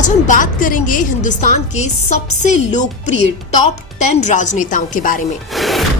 आज हम बात करेंगे हिंदुस्तान के सबसे लोकप्रिय टॉप 10 राजनेताओं के बारे में,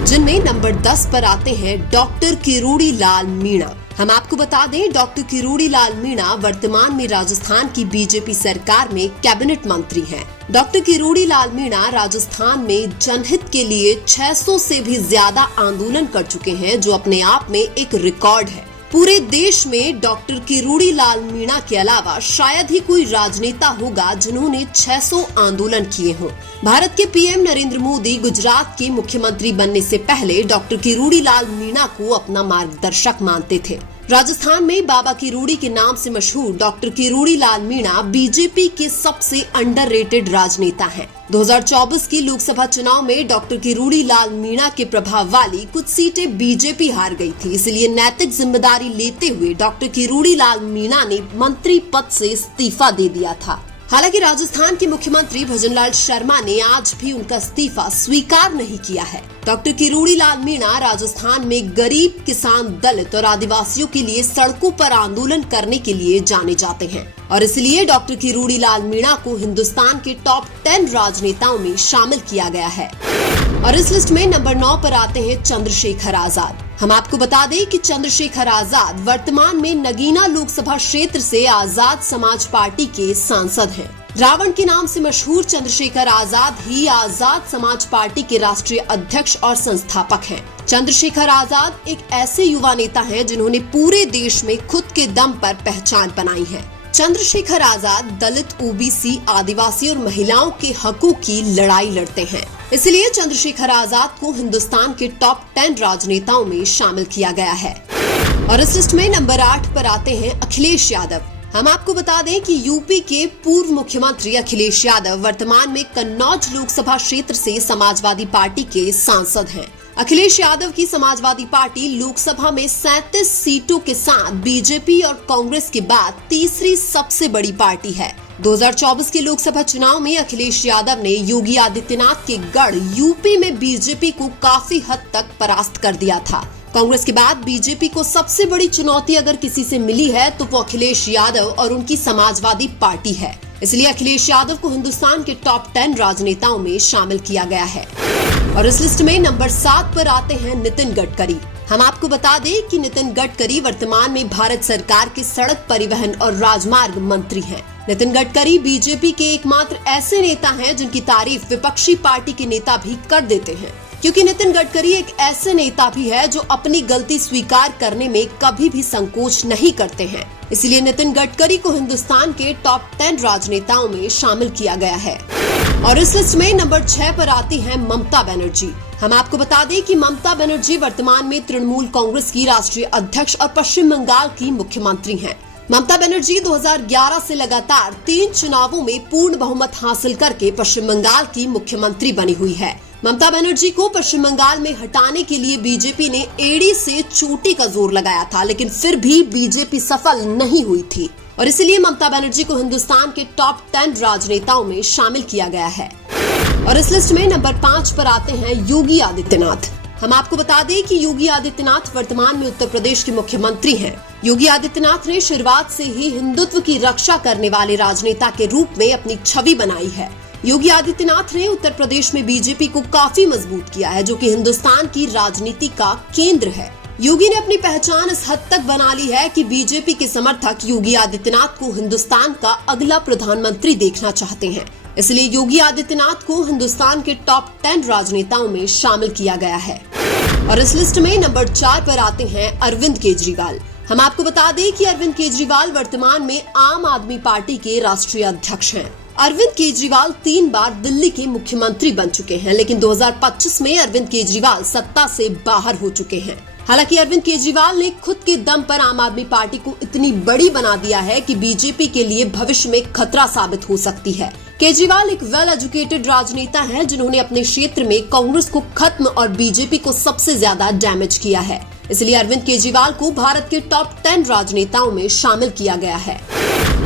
जिनमें नंबर 10 पर आते हैं डॉक्टर किरोड़ी लाल मीणा। हम आपको बता दें, डॉक्टर किरोड़ी लाल मीणा वर्तमान में राजस्थान की बीजेपी सरकार में कैबिनेट मंत्री हैं। डॉक्टर किरोड़ी लाल मीणा राजस्थान में जनहित के लिए 600 से भी ज्यादा आंदोलन कर चुके हैं, जो अपने आप में एक रिकॉर्ड है। पूरे देश में डॉक्टर किरोड़ी लाल मीणा के अलावा शायद ही कोई राजनेता होगा जिन्होंने 600 आंदोलन किए हों। भारत के पीएम नरेंद्र मोदी गुजरात के मुख्यमंत्री बनने से पहले डॉक्टर किरोड़ी लाल मीणा को अपना मार्गदर्शक मानते थे। राजस्थान में बाबा किरोड़ी के नाम से मशहूर डॉक्टर किरोड़ी लाल मीणा बीजेपी के सबसे अंडररेटेड राजनेता हैं। 2024 की लोकसभा चुनाव में डॉक्टर किरोड़ी लाल मीणा के प्रभाव वाली कुछ सीटें बीजेपी हार गई थी, इसलिए नैतिक जिम्मेदारी लेते हुए डॉक्टर किरोड़ी लाल मीणा ने मंत्री पद से इस्तीफा दे दिया था। हालांकि राजस्थान के मुख्यमंत्री भजनलाल शर्मा ने आज भी उनका इस्तीफा स्वीकार नहीं किया है। डॉक्टर किरोड़ी लाल मीणा राजस्थान में गरीब, किसान, दलित और आदिवासियों के लिए सड़कों पर आंदोलन करने के लिए जाने जाते हैं और इसलिए डॉक्टर किरोड़ी लाल मीणा को हिंदुस्तान के टॉप 10 राजनेताओं में शामिल किया गया है। और इस लिस्ट में नंबर 9 पर आते हैं चंद्रशेखर आजाद। हम आपको बता दें कि चंद्रशेखर आजाद वर्तमान में नगीना लोकसभा क्षेत्र से आजाद समाज पार्टी के सांसद हैं। रावण के नाम से मशहूर चंद्रशेखर आजाद ही आजाद समाज पार्टी के राष्ट्रीय अध्यक्ष और संस्थापक हैं। चंद्रशेखर आजाद एक ऐसे युवा नेता हैं जिन्होंने पूरे देश में खुद के दम पर पहचान बनाई है। चंद्रशेखर आजाद दलित, ओबीसी, आदिवासी और महिलाओं के हकों की लड़ाई लड़ते हैं, इसलिए चंद्रशेखर आजाद को हिंदुस्तान के टॉप 10 राजनेताओं में शामिल किया गया है। और इस लिस्ट में नंबर 8 पर आते हैं अखिलेश यादव। हम आपको बता दें कि यूपी के पूर्व मुख्यमंत्री अखिलेश यादव वर्तमान में कन्नौज लोकसभा क्षेत्र से समाजवादी पार्टी के सांसद हैं। अखिलेश यादव की समाजवादी पार्टी लोकसभा में 37 सीटों के साथ बीजेपी और कांग्रेस के बाद तीसरी सबसे बड़ी पार्टी है। 2024 के लोकसभा चुनाव में अखिलेश यादव ने योगी आदित्यनाथ के गढ़ यूपी में बीजेपी को काफी हद तक परास्त कर दिया था। कांग्रेस के बाद बीजेपी को सबसे बड़ी चुनौती अगर किसी से मिली है तो वो अखिलेश यादव और उनकी समाजवादी पार्टी है। इसलिए अखिलेश यादव को हिंदुस्तान के टॉप 10 राजनेताओं में शामिल किया गया है। और इस लिस्ट में नंबर 7 पर आते हैं नितिन गडकरी। हम आपको बता दें कि नितिन गडकरी वर्तमान में भारत सरकार के सड़क परिवहन और राजमार्ग मंत्री हैं। नितिन गडकरी बीजेपी के एकमात्र ऐसे नेता हैं जिनकी तारीफ विपक्षी पार्टी के नेता भी कर देते हैं, क्योंकि नितिन गडकरी एक ऐसे नेता भी है जो अपनी गलती स्वीकार करने में कभी भी संकोच नहीं करते हैं। इसलिए नितिन गडकरी को हिंदुस्तान के टॉप 10 राजनेताओं में शामिल किया गया है। और इस लिस्ट में नंबर 6 पर आती हैं ममता बनर्जी। हम आपको बता दें कि ममता बनर्जी वर्तमान में तृणमूल कांग्रेस की राष्ट्रीय अध्यक्ष और पश्चिम बंगाल की मुख्यमंत्री हैं। ममता बनर्जी 2011 से लगातार 3 चुनावों में पूर्ण बहुमत हासिल करके पश्चिम बंगाल की मुख्यमंत्री बनी हुई है। ममता बनर्जी को पश्चिम बंगाल में हटाने के लिए बीजेपी ने एड़ी से चोटी का जोर लगाया था, लेकिन फिर भी बीजेपी सफल नहीं हुई थी और इसलिए ममता बनर्जी को हिंदुस्तान के टॉप 10 राजनेताओं में शामिल किया गया है। और इस लिस्ट में नंबर 5 पर आते हैं योगी आदित्यनाथ। हम आपको बता दें कि योगी आदित्यनाथ वर्तमान में उत्तर प्रदेश के मुख्यमंत्री हैं। योगी आदित्यनाथ ने शुरुआत से ही हिंदुत्व की रक्षा करने वाले राजनेता के रूप में अपनी छवि बनाई है। योगी आदित्यनाथ ने उत्तर प्रदेश में बीजेपी को काफी मजबूत किया है, जो कि हिंदुस्तान की राजनीति का केंद्र है। योगी ने अपनी पहचान इस हद तक बना ली है कि बीजेपी के समर्थक योगी आदित्यनाथ को हिंदुस्तान का अगला प्रधानमंत्री देखना चाहते हैं। इसलिए योगी आदित्यनाथ को हिंदुस्तान के टॉप 10 राजनेताओं में शामिल किया गया है। और इस लिस्ट में नंबर 4 पर आते हैं अरविंद केजरीवाल। हम आपको बता दें कि अरविंद केजरीवाल वर्तमान में आम आदमी पार्टी के राष्ट्रीय अध्यक्ष हैं। अरविंद केजरीवाल 3 बार दिल्ली के मुख्यमंत्री बन चुके हैं, लेकिन 2025 में अरविंद केजरीवाल सत्ता से बाहर हो चुके हैं। हालांकि अरविंद केजरीवाल ने खुद के दम पर आम आदमी पार्टी को इतनी बड़ी बना दिया है कि बीजेपी के लिए भविष्य में खतरा साबित हो सकती है। केजरीवाल एक वेल एजुकेटेड राजनेता हैं, जिन्होंने अपने क्षेत्र में कांग्रेस को खत्म और बीजेपी को सबसे ज्यादा डैमेज किया है। इसलिए अरविंद केजरीवाल को भारत के टॉप 10 राजनेताओं में शामिल किया गया है।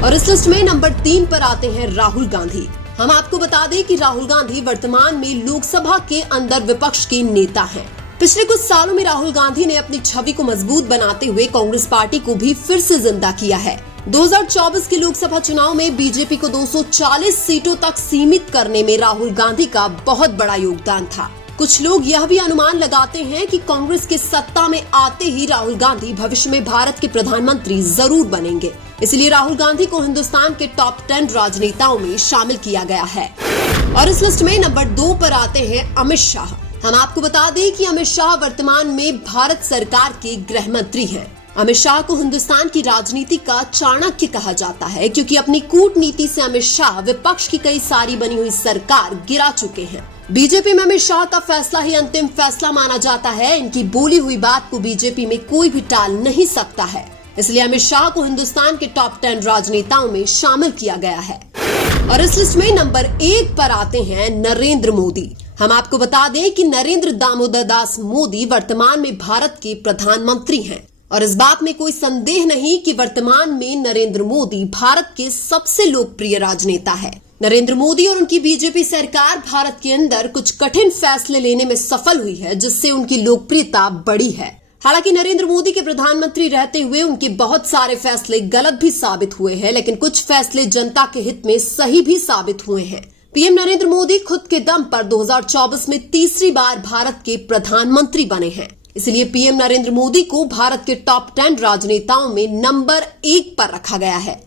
और इस लिस्ट में नंबर 3 पर आते हैं राहुल गांधी। हम आपको बता दें कि राहुल गांधी वर्तमान में लोकसभा के अंदर विपक्ष के नेता हैं। पिछले कुछ सालों में राहुल गांधी ने अपनी छवि को मजबूत बनाते हुए कांग्रेस पार्टी को भी फिर से जिंदा किया है। 2024 के लोकसभा चुनाव में बीजेपी को 240 सीटों तक सीमित करने में राहुल गांधी का बहुत बड़ा योगदान था। कुछ लोग यह भी अनुमान लगाते हैं कि कांग्रेस के सत्ता में आते ही राहुल गांधी भविष्य में भारत के प्रधानमंत्री जरूर बनेंगे। इसलिए राहुल गांधी को हिंदुस्तान के टॉप 10 राजनेताओं में शामिल किया गया है। और इस लिस्ट में नंबर 2 पर आते हैं अमित शाह। हम आपको बता दें कि अमित शाह वर्तमान में भारत सरकार के गृह मंत्री हैं। अमित शाह को हिंदुस्तान की राजनीति का चाणक्य कहा जाता है, क्योंकि अपनी कूटनीति से अमित शाह विपक्ष की कई सारी बनी हुई सरकार गिरा चुके हैं। बीजेपी में अमित शाह का फैसला ही अंतिम फैसला माना जाता है। इनकी बोली हुई बात को बीजेपी में कोई भी टाल नहीं सकता है। इसलिए अमित शाह को हिंदुस्तान के टॉप 10 राजनेताओं में शामिल किया गया है। और इस लिस्ट में नंबर 1 पर आते हैं नरेंद्र मोदी। हम आपको बता दें कि नरेंद्र दामोदर दास मोदी वर्तमान में भारत के प्रधानमंत्री हैं। और इस बात में कोई संदेह नहीं कि वर्तमान में नरेंद्र मोदी भारत के सबसे लोकप्रिय राजनेता है। नरेंद्र मोदी और उनकी बीजेपी सरकार भारत के अंदर कुछ कठिन फैसले लेने में सफल हुई है, जिससे उनकी लोकप्रियता बढ़ी है। हालांकि नरेंद्र मोदी के प्रधानमंत्री रहते हुए उनके बहुत सारे फैसले गलत भी साबित हुए हैं, लेकिन कुछ फैसले जनता के हित में सही भी साबित हुए हैं। पीएम नरेंद्र मोदी खुद के दम पर 2024 में तीसरी बार भारत के प्रधानमंत्री बने हैं। इसलिए पीएम नरेंद्र मोदी को भारत के टॉप 10 राजनेताओं में नंबर 1 पर रखा गया है।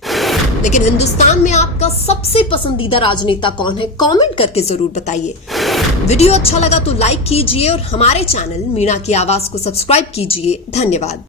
लेकिन हिंदुस्तान में आपका सबसे पसंदीदा राजनेता कौन है? कमेंट करके जरूर बताइए। वीडियो अच्छा लगा तो लाइक कीजिए और हमारे चैनल मीणा की आवाज को सब्सक्राइब कीजिए। धन्यवाद।